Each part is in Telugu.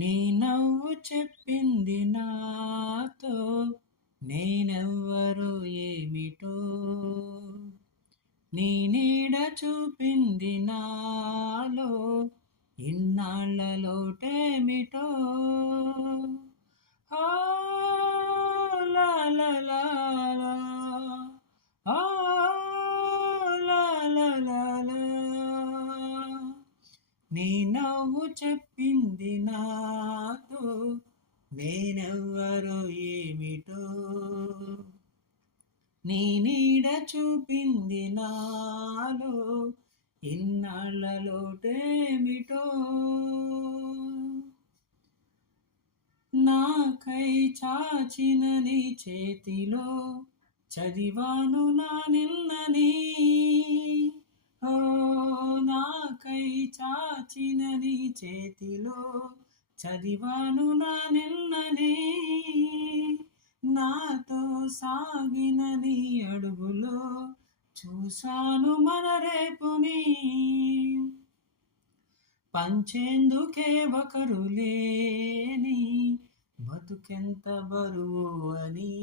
నీ నవ్వు చెప్పింది నాతో నేనెవ్వరో ఏమిటో, నీ నీడ చూపింది నాలో ఇన్నాళ్ళ లోటేమిటో. ఆ లా లా లా లా, ఆ లా లా లా లా. నీ నవ్వు చెప్పింది నాతో నేనెవ్వరో ఏమిటో, నీ నీడ చూపింది నాలో ఇన్నాళ్ళ లోటేమిటో. నాకై చాచిన నీ చేతిలో చదివాను నా నిన్నని, ఓ నాకై చాచిన నీ చేతిలో చదివాను నా నిన్నని, నాతో సాగిన నీ అడుగులో చూశాను మన రేపుని, పంచేందుకే ఒకరు లేని బతుకెంత బరువు అని,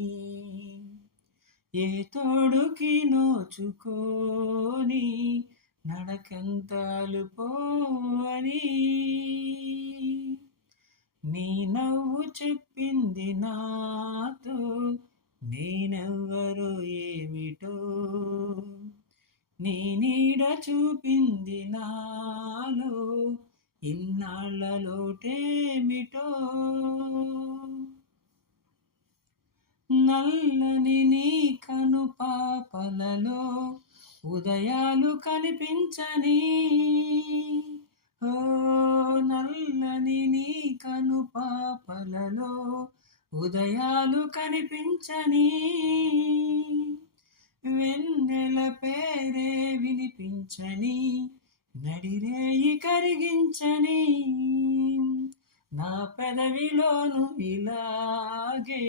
ఏ తోడుకి నోచుకోని నడకెంత అలుపో అని. నీ నవ్వు చెప్పింది నాతో నేనెవ్వరో ఏమిటో, నీ నీడ చూపింది నాలో ఇన్నాళ్ళ లోటేమిటో. నల్లని నీ కను పాపలలో ఉదయాలు కనిపించని, ఓ నల్లని నీ కను పాపలలో ఉదయాలు కనిపించని, వెన్నెల పేరే వినిపించని నడిరేయి కరిగించని, నా పెదవిలోను ఇలాగే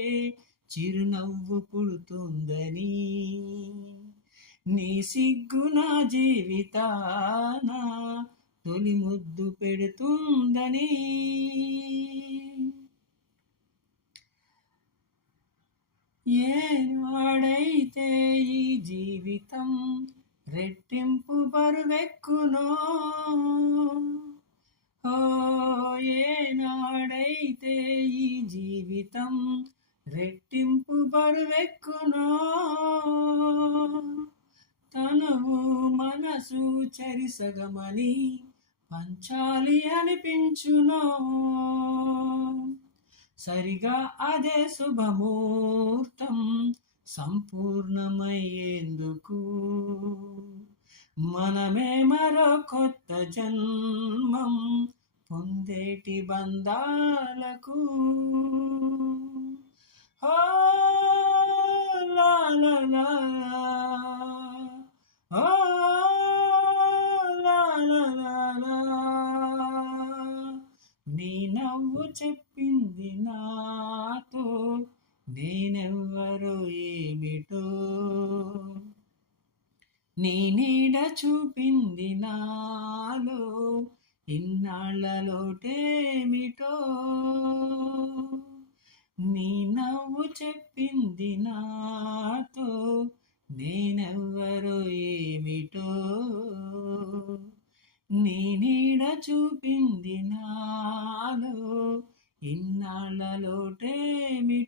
చిరునవ్వు పుడుతుందని, నీ సిగ్గు నా జీవితాన తొలి ముద్దు పెడుతుందని. ఏనాడైతే ఈ జీవితం రెట్టింపు బరువెక్కునో, ఓ ఏనాడైతే ఈ జీవితం రెట్టింపు బరువెక్కునో, తనువు మనసు చెరిసగమని పంచాలి అనిపించునో, సరిగా అదే శుభముహూర్తం సంపూర్ణమయ్యేందుకు, మనమే మరో కొత్త జన్మం పొందేటి బంధాలకు. ఓ లా లా లా, ఓ లా లా లా లా. నీ నవ్వు చెప్పింది నాతో నేనెవ్వరో ఏమిటో, నీ నీడ చూపింది నాలో ఇన్నాళ్ళ లోటేమిటో, నీ నవ్వు చెప్పింది నాతో నేనెవ్వరో ఏమిటో, నీ నీడ చూపింది నాలో ఇన్నాళ్ళ లోటేమిటో.